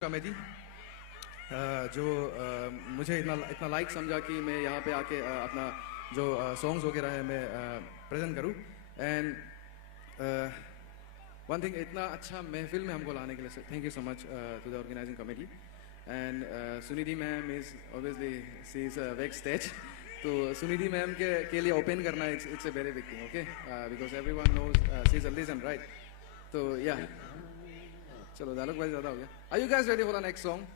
Comedy जो मुझे इतना इतना लाइक समझा कि मैं यहाँ पे आके अपना जो सॉन्ग्स वगैरह है मैं प्रेजेंट करूँ एंड वन थिंग इतना अच्छा महफिल में हमको लाने के लिए thank you so much to the organizing committee and Sunidhi ma'am is obviously she is back stage तो सुनिधि मैम के लिए ओपन करना it's a very big thing okay because everyone knows she is a legend right तो या चलो dialogue wise ज्यादा हो गया are you guys ready for the next song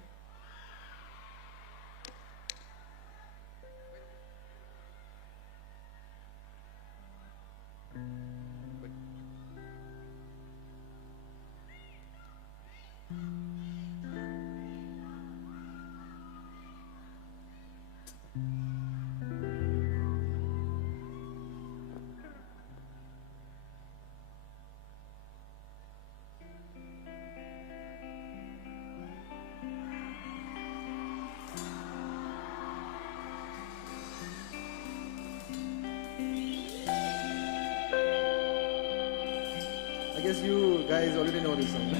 I guess you guys already know this song.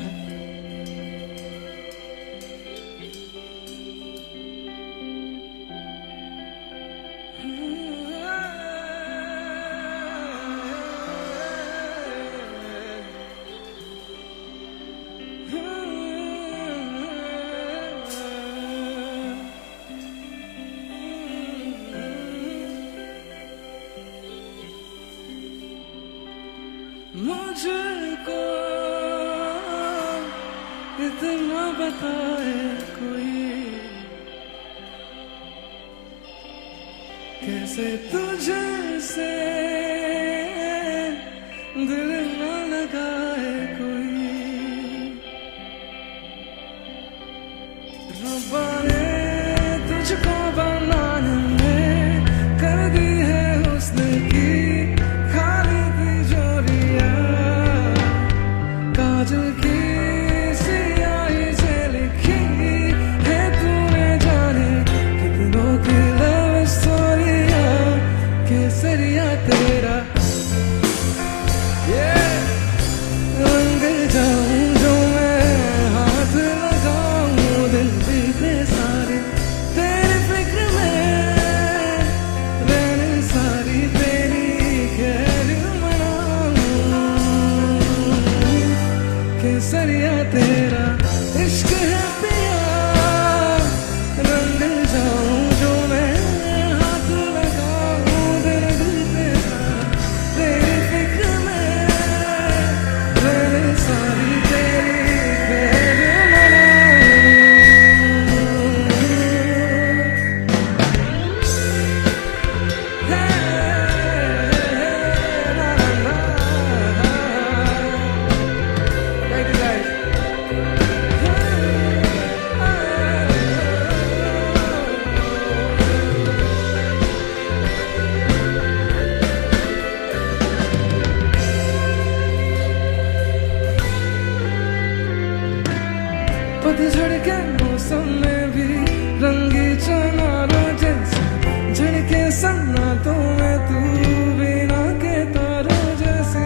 मुझको इतना बताए कोई कैसे तुझसे दिल न लगाए कोई रब्बा ने तुझको बनाने में कर दी है हुस्न की खाली तिजोरियां काजल की सियाही से लिखी है तूने जाने कितनों की लव स्टोरियां केसरिया तेरा रंग जाऊं जो मैं हाथ लगाऊं दिल बीते सारे तेरे फिक्र में रहने सारी तेरी खैर मनाऊं केसरिया तेरा इश्क है पिया रंग जाऊं जो मैं हाथ लगाऊं दिल बीते सारे तेरी फिक्र में रहने सारी तेरी खैर मनाऊं Thank you guys. पतझड़ के मौसम में भी रंगी चनारों जैसे झड़के सन्नाटों में तू बिना के तारों जैसी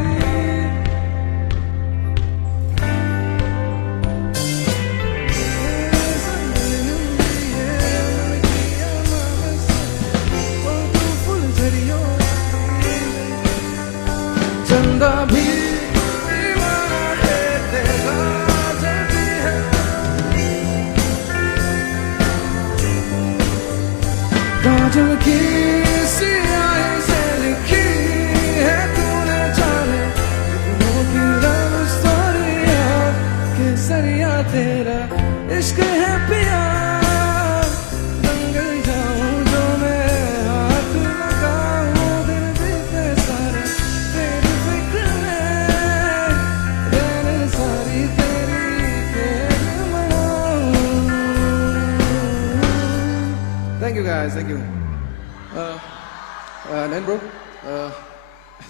चंदा भी दीवाना है तेरा जल्दी है काजल की सियाही से लिखी है तूने जाने कितनों की लव स्टोरियां केसरिया तेरा इश्क है पिया रंग जाऊं जो मैं हाथ लगाऊं दिल बीते सारे तेरी फिक्र में रहने सारी तेरी खैर मनाऊं Thank you guys, thank you. नैन ब्रो,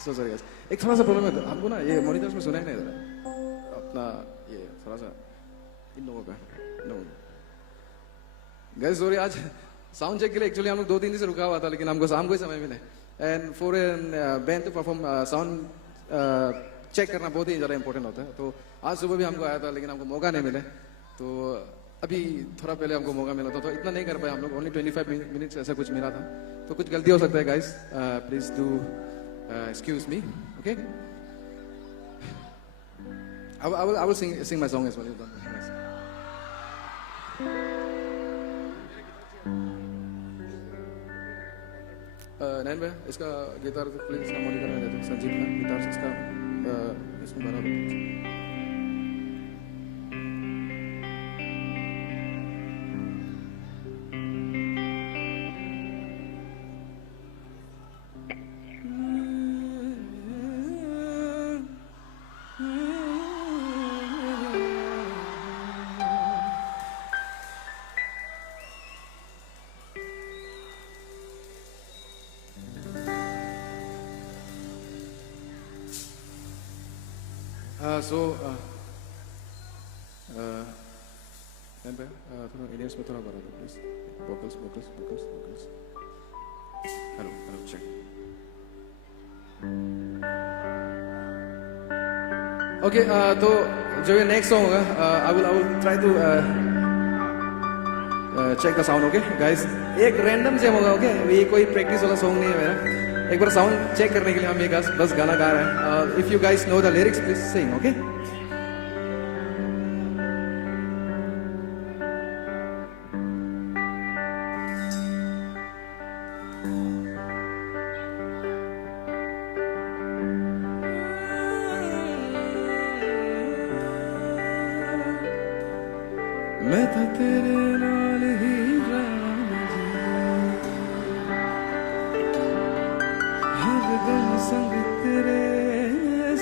so sorry guys. एक थोड़ा सा प्रॉब्लम है हमको ना ये मॉनिटर्स में सुना ही नहीं दे रहा अपना ये थोड़ा सा इन लोगों का नो गाइस सॉरी आज साउंड चेक के लिए एक्चुअली हम लोग 2-3 दिन से रुका हुआ था लेकिन हमको शाम को ही समय मिले and for an band to perform sound check करना बहुत ही ज़्यादा इंपॉर्टेंट होता है तो आज सुबह भी हमको आया था लेकिन हमको मौका नहीं मिले तो अभी थोड़ा पहले हमको मौका मिला था तो इतना नहीं कर पाए हम लोग, ओनली 25 मिनट्स ऐसा कुछ मिला था, तो कुछ गलती हो सकता है guys, please do excuse me, okay. I will sing my song as well. नैन भाई इसका गिटार प्लीज इसका मॉनिटर में दे दो, संजीव का गिटार इसका इसमें बना दो। थोड़ा एलियंस में थोड़ा बढ़ा दो please, vocals. Hello check. Okay, तो जो ये नेक्स्ट सॉन्ग होगा, I will try to check the sound, okay guys. एक रैंडम जेम होगा, ओके, ये कोई प्रैक्टिस वाला सॉन्ग नहीं है मेरा, एक बार साउंड चेक करने के लिए हम ये बस गाना गा रहे हैं। If you guys know the lyrics please sing, okay. मैं तो तेरे नाल ही रहना जी, हर दम संग तेरे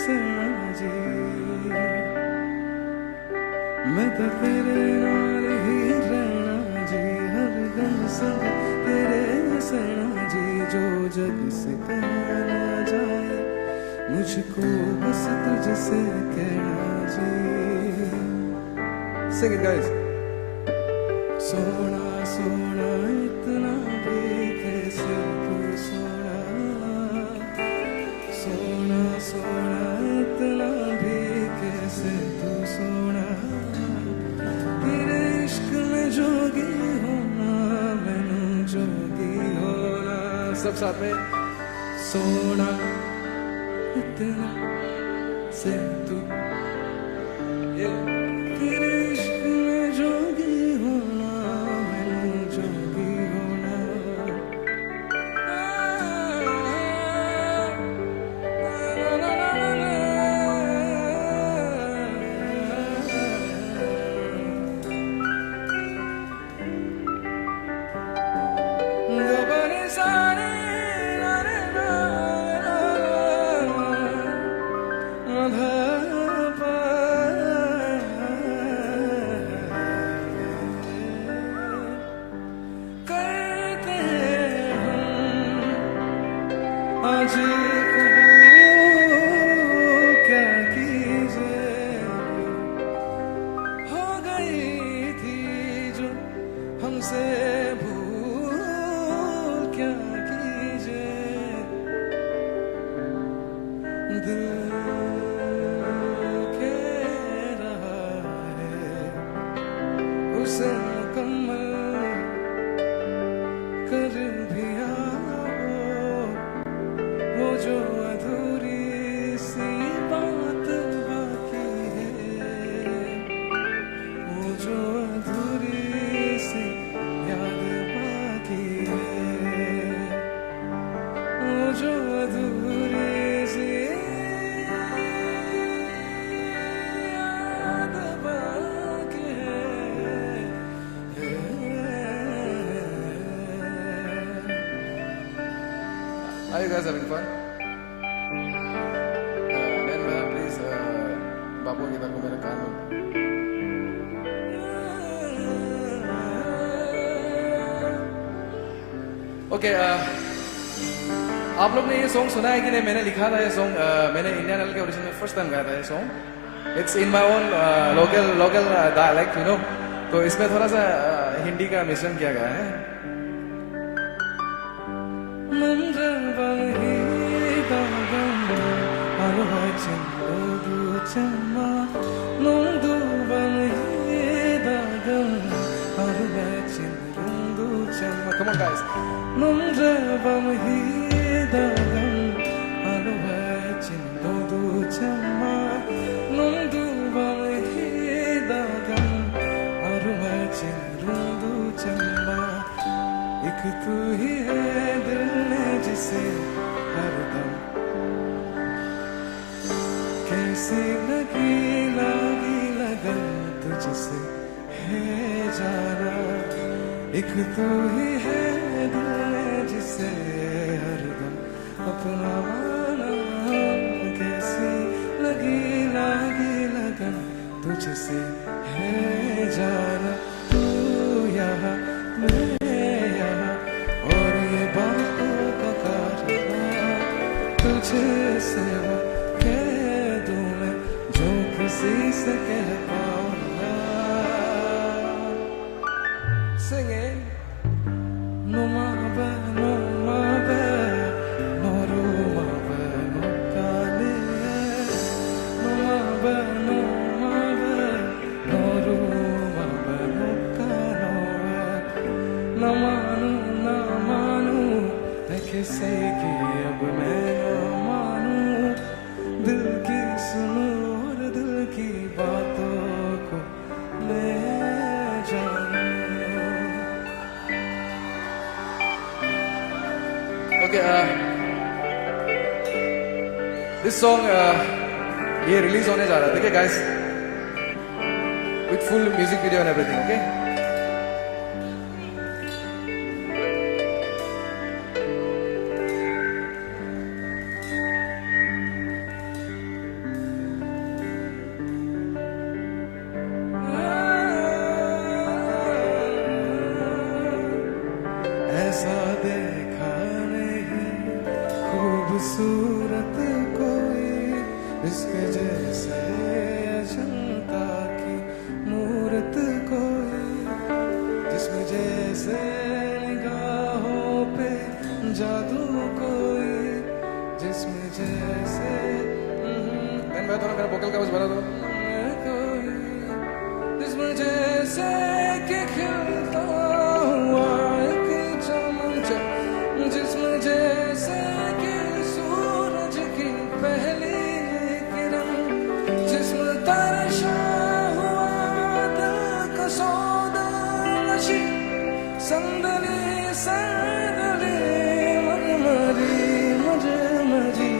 सना जी। मैं तो तेरे नाल ही रहना जी, हर दम संग तेरे सना जी। जो जग से कहा ना जाए मुझको बस तुझसे कहना जी। Sing it guys. सोना सोना इतना भी कैसे तू सोना, सोना सोना इतना भी कैसे तू सोना। तेरे इश्क में जोगी होना, मैनू जोगी होना। सब साथ में। सोना इतना से तू, तेरे इश्क में जोगी होना, मैनू जोगी होना। आज क्या कीजिए, हो गई थी जो हमसे भूल, क्या कीजिए। दिल के रहा है उसे मुकम्मल कर भी आओ, वो जो अधूरी सी बात बाकी है, वो जो अधूरी सी याद बाकी है, वो जो अधूरी सी याद बाकी है। Are you guys having fun? Then please, बाबू की तरफ मेरे कान में। Okay, आप लोग ने ये सॉन्ग सुना है कि नहीं? मैंने लिखा था ये सॉन्ग, मैंने इंडियन आइडल के ऑडिशन में फर्स्ट टाइम गाया था ये song. It's in my own local dialect, you know. तो इसमें थोड़ा सा हिंदी का मिश्रण किया गया है। Nung du bang hidagam Come on, guys. Numrabam hidagam aluhachin dodu chamma. Numdubam hidagam aluhachin dodu chamma. एक तू ही है दिल में जिसे हरदम कैसी लगी लगन तुझसे है जाना एक तू ही है दिल में जिसे हरदम अपना माना कैसी लगी लगन तुझसे है जाना तू यहाँ मैं यहाँ और ये बातों का कारनामा तुझसे वो कह दूं मैं जो किसी से कह पाऊंगा Sing it No mabe no rumabe no kale No mabe no rumabe no kano Na manu मैं किसी की अब मैं ना मानूं दिल की सुनूं और दिल की बातों को ले जाऊं Okay, this song ये release होने जा रहा है, ठीक है guys? With full music video and everything, okay? ऐसा देखा नहीं खूबसूरत कोई इसके जैसे अजंता की मूरत कोई जिसमें जैसे निगाहों पे जादू कोई जिसमें जैसे मैं थोड़ा मेरा vocal का बस बना दो कोई जिसमें जैसे कि खिलता हुआ एक चमन जिसमें जैसे कि सूरज की पहली किरण जिसमें तरशा हुआ दिल का सौदा नशी संदली मनमरी मजमरी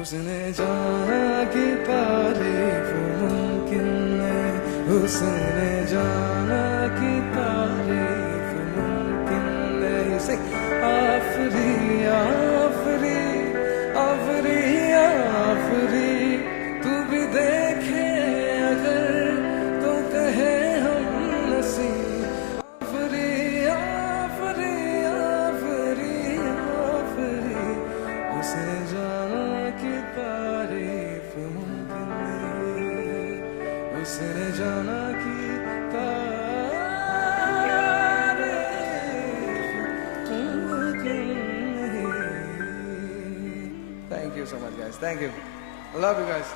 उसने जाना कि तारीफ मुमकिन है उसने जाना कि तारीफ मुमकिन है इसे आफरी आफरी आफरी आफरी तू भी देखे अगर तो कहे हम नसी आफरी आफरी आफरी आफरी उसने जाना कि तारीफ मुमकिन नहीं उसने जाना कि तारीफ मुमकिन नहीं Thank you so much, guys. Thank you. I love you guys.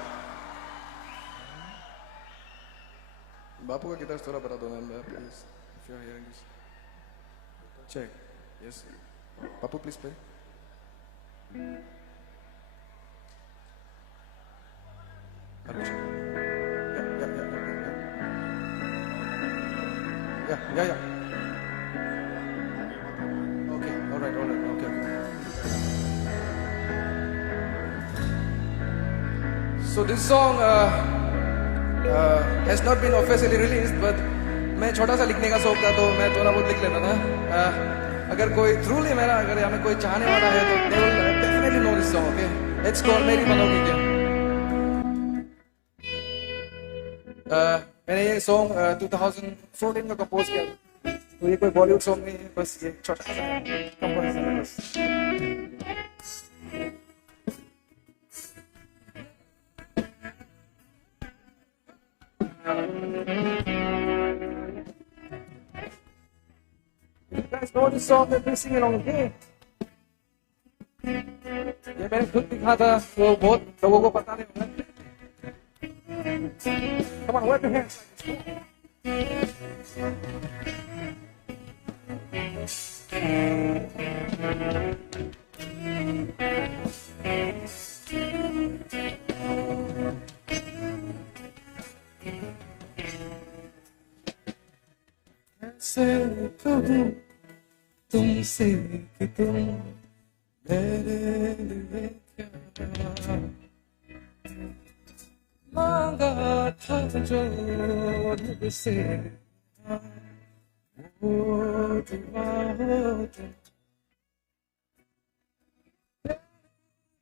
बापू का गिटार थोड़ा बता दो ma'am, please. If you are hearing this. Check. Yes. Bapu, please play. Arjun. Yeah. Okay. All right. Okay. So this song has not been officially released, but मैं छोटा सा लिखने का शौक था तो मैं थोड़ा बहुत लिख लेता था. अगर कोई truly मेरा अगर यहाँ में कोई चाहने वाला है तो they will definitely know this song. Okay, it's called मेरी मनोगी क्या. मैंने ये सॉन्ग 2014 में कंपोज किया, तो ये कोई बॉलीवुड सॉन्ग नहीं है, बस ये छोटा सा कंपोजिशन है बस. You guys know this song that we sing along here? ये मैंने खुद लिखा था, तो बहुत लोगों को पता नहीं होगा. Come on, wave your hands. कैसे कहूँ तुमसे कि तुम मेरे लिए क्या मांगा था जो रब से वो दुआ हो तुम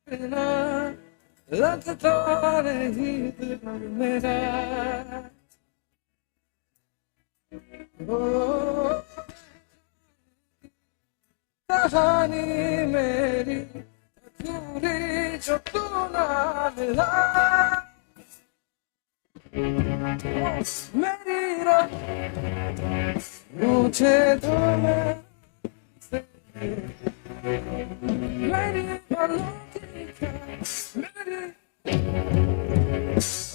बिना लगता नहीं दिल मेरा ओ कहानी मेरी अधूरी जो तू ना मिला मेरी राह मुझे तो मेरी बालों की क्या मेरी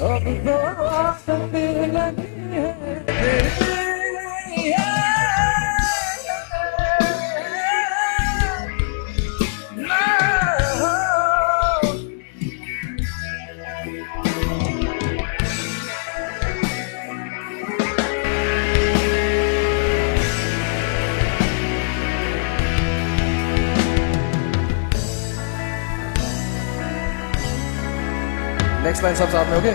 अब तो आदत लगी है तेरी नेक्स्ट लाइन सब साथ में, ओके?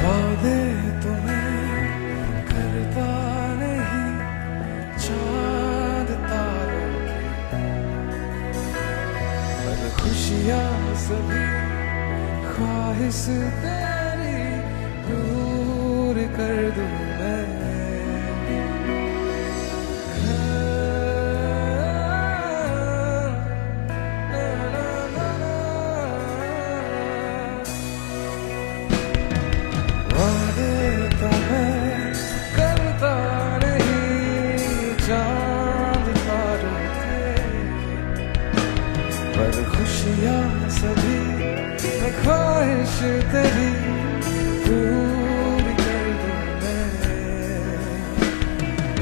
वादे तुम्हें करता नहीं चांद तारों के पर खुशियाँ सभी ख्वाहिश तेरी दूर कर दूं मैं वादे तो मैं करता नहीं चांद तारों के पर खुशियाँ सभी ख्वाहिश तेरी पूरी कर दूं मैं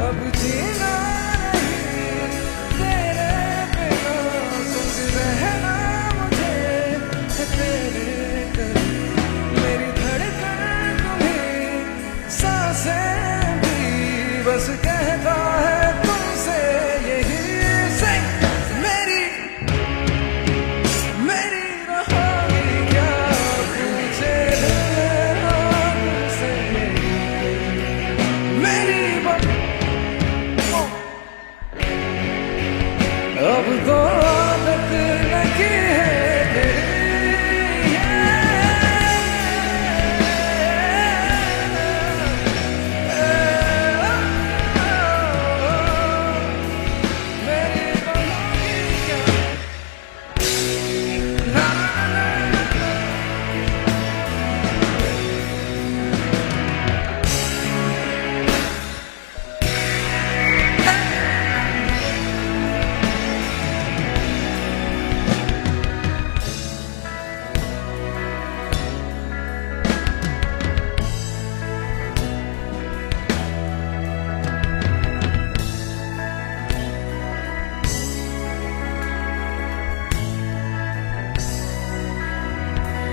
अब जीना नहीं तेरे बिना संग रहना मुझे तेरे करीब मेरी धड़कन तुम्हीं सांसें भी बस कहता है तुमसे यही से मेरी अब तो आदत लगी है तेरी मेरी बनोगी क्या ना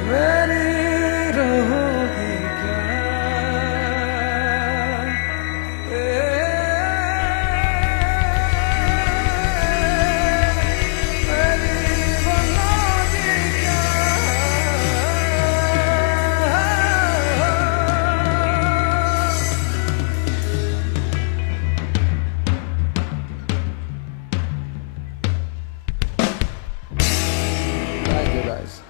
मेरी रहोगी क्या मेरी बनोगी क्या Thank you guys.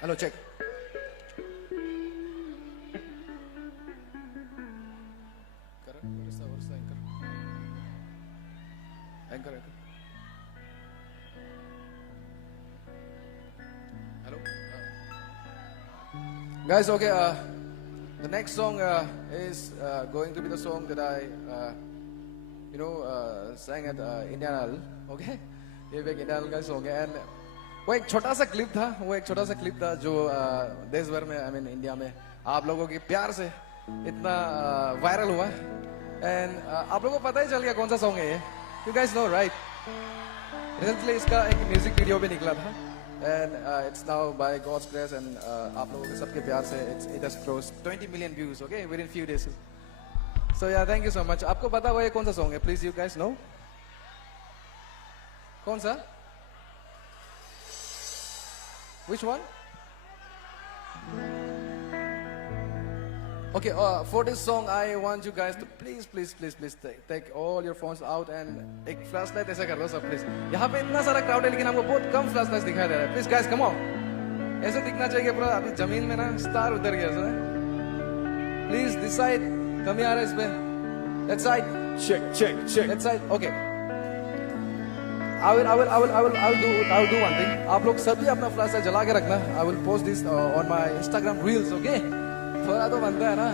Hello, check. Correct. What is the anchor? Anchor hello guys, okay, the next song is going to be the song that I sang at Indian Idol. Okay, ये भी एक Indian Idol का song है and वो एक छोटा सा clip था जो देश भर में I mean इंडिया में आप लोगों के प्यार से इतना वायरल हुआ एंड आप लोगों को पता ही चल गया कौन सा सॉन्ग है ये. You guys know, right? Recently इसका एक म्यूजिक वीडियो भी निकला था and it's now by God's grace and आप लोगों के सबके प्यार से it has crossed 20 million views, okay, within few days. So yeah, thank you so much. आपको पता हुआ ये कौन सा सॉन्ग है? Please you guys know? कौन सा? Which one? Okay, for this song, I want you guys to please take all your phones out and एक flashlight ऐसा कर दो सब please. यहाँ पे इतना सारा crowd है लेकिन हमको बहुत कम flashlights दिखाई दे रहा है. Please guys, come on. ऐसे दिखना चाहिए पूरा अभी जमीन में ना स्टार उतर गया ऐसा. Please this side कमी आ रहा है इस पे. That side. Check. That side. Okay. I will do one thing. आप लोग सभी अपना flashlight जला के रखना. I will post this on my Instagram reels, okay? थोड़ा तो बनता है ना.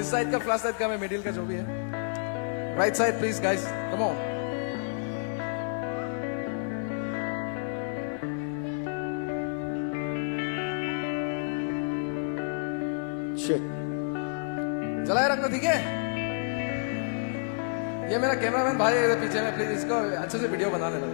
इस साइड का फ्लैशलाइट का मैं मिडिल का जो भी है. Right side please guys, come on. Shit, जलाए रखना ठीक है. ये मेरा कैमरामैन भाई है पीछे में, प्लीज इसको अच्छे से वीडियो बना लेना.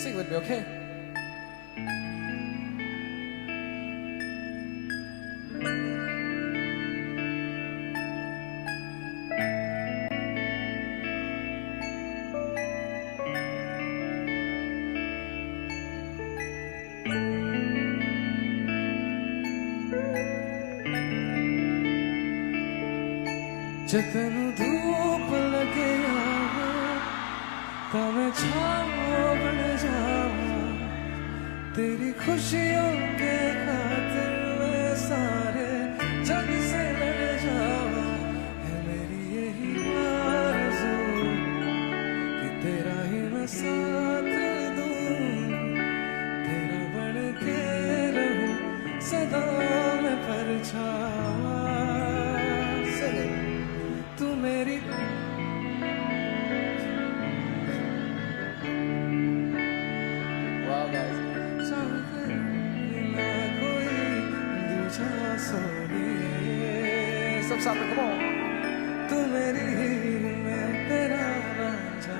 Sing with me, okay? जतन धूप लगे तब छाँव बन जाऊं तेरी खुशियों के खातिर मैं सारे जग से लड़ जाऊं. है मेरी यही आरज़ू कि तेरा ही मैं साथ दूं, तेरा बन के रहूं सदा मैं परछावा. तू मेरी सब साथ में कहो. तू मेरी हीर में तेरा रांझा,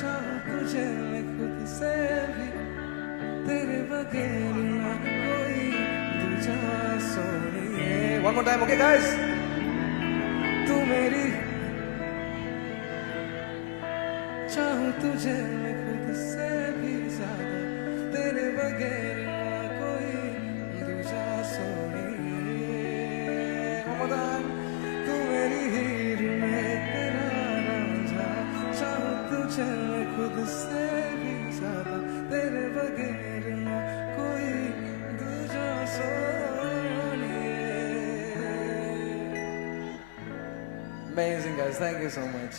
चाहूं तुझे मैं खुद से भी, तेरे बगैर ना कोई दूजा सोनिए. One more time, okay guys? तू मेरी, चाहूं तुझे मैं खुद से भी ज्यादा, तेरे बगैर ना कोई दूजा सोनिए. One more time. तू मेरी हीर में तेरा रांझा, चाहूं तुझे मैं खुद से भी ज्यादा, तेरे बगैर ना कोई दूजा सोनिए. Amazing guys, thank you so much.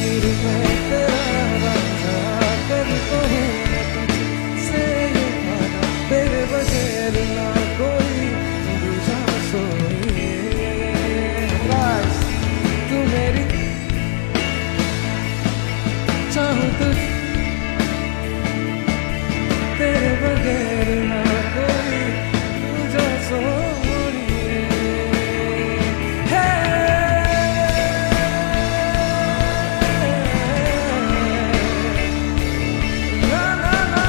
हीर मैं तेरा रांझा, कर कहूँ मैं तुझसे ये वादा, तेरे बगैर ना कोई दूजा सोए। तू मेरी चाहूँ तुझ, तेरे बगैर ना कोई दूजा सोए। हे ना ना ना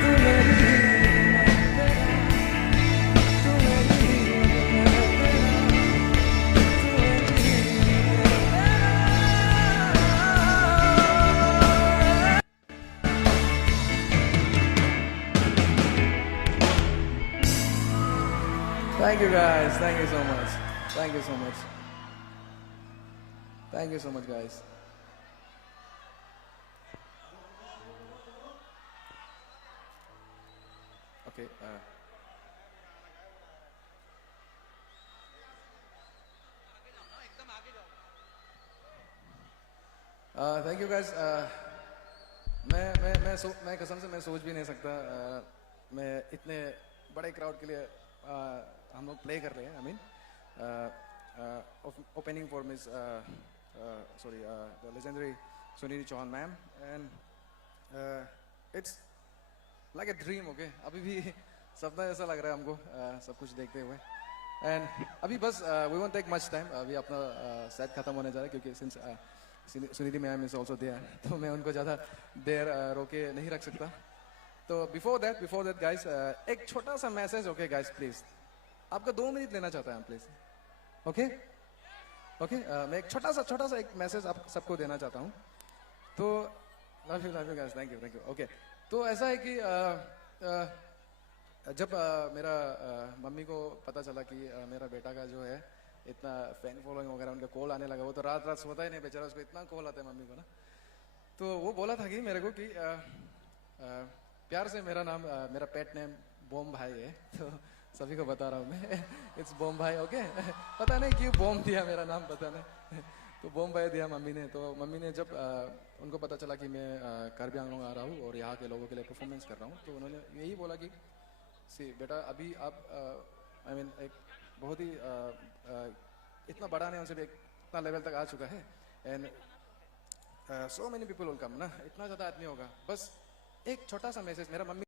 तू मेरी मैं तेरा, तू मेरी मैं Thank you guys. Thank you so much. Thank you so much. Thank you so much, guys. Okay. Thank you guys. मैं कसम से मैं सोच भी नहीं सकता मैं इतने बड़े क्राउड के लिए हम लोग प्ले कर रहे हैं. I mean opening for miss sorry the legendary Sunidhi Chauhan ma'am, and it's like a dream. Okay, अभी भी सपना जैसा लग रहा है हमको सब कुछ देखते हुए. एंड अभी बस we won't take much time. अभी अपना सेट खत्म होने जा रहा है क्योंकि since Sunidhi ma'am is also there, तो मैं उनको ज़्यादा देर रोके नहीं रख सकता. तो बिफोर दैट गाइस एक छोटा सा मैसेज. ओके गाइस, प्लीज आपका 2 मिनट लेना चाहता है प्लीज. ओके ओके मैं एक छोटा सा एक मैसेज आप सबको देना चाहता हूँ. तो love you guys. Thank you. Okay, तो ऐसा है कि जब मेरा मम्मी को पता चला कि मेरा बेटा का जो है इतना फैन फॉलोइंग वगैरह उनका कॉल आने लगा, वो तो रात सोता ही नहीं बेचारा, उसको इतना कॉल आता है मम्मी को ना. तो वो बोला था कि मेरे को कि प्यार से मेरा नाम मेरा पेट नेम बॉम भाई है. तो सभी को बता रहा हूँ मैं, इट्स बॉम भाई. ओके, पता नहीं क्यों बॉम दिया मेरा नाम, पता नहीं. तो बॉम भाई दिया मम्मी ने. तो मम्मी ने जब उनको पता चला कि मैं कार्बी आंगलोंग आ रहा हूँ और यहाँ के लोगों के लिए परफॉर्मेंस कर रहा हूँ, तो उन्होंने यही बोला कि सी बेटा अभी आप आई मीन एक बहुत ही इतना बड़ा नहीं, उनसे भी इतना लेवल तक आ चुका है. And so many people will come ना, इतना ज़्यादा आदमी होगा. बस एक छोटा सा मैसेज मेरा मम्मी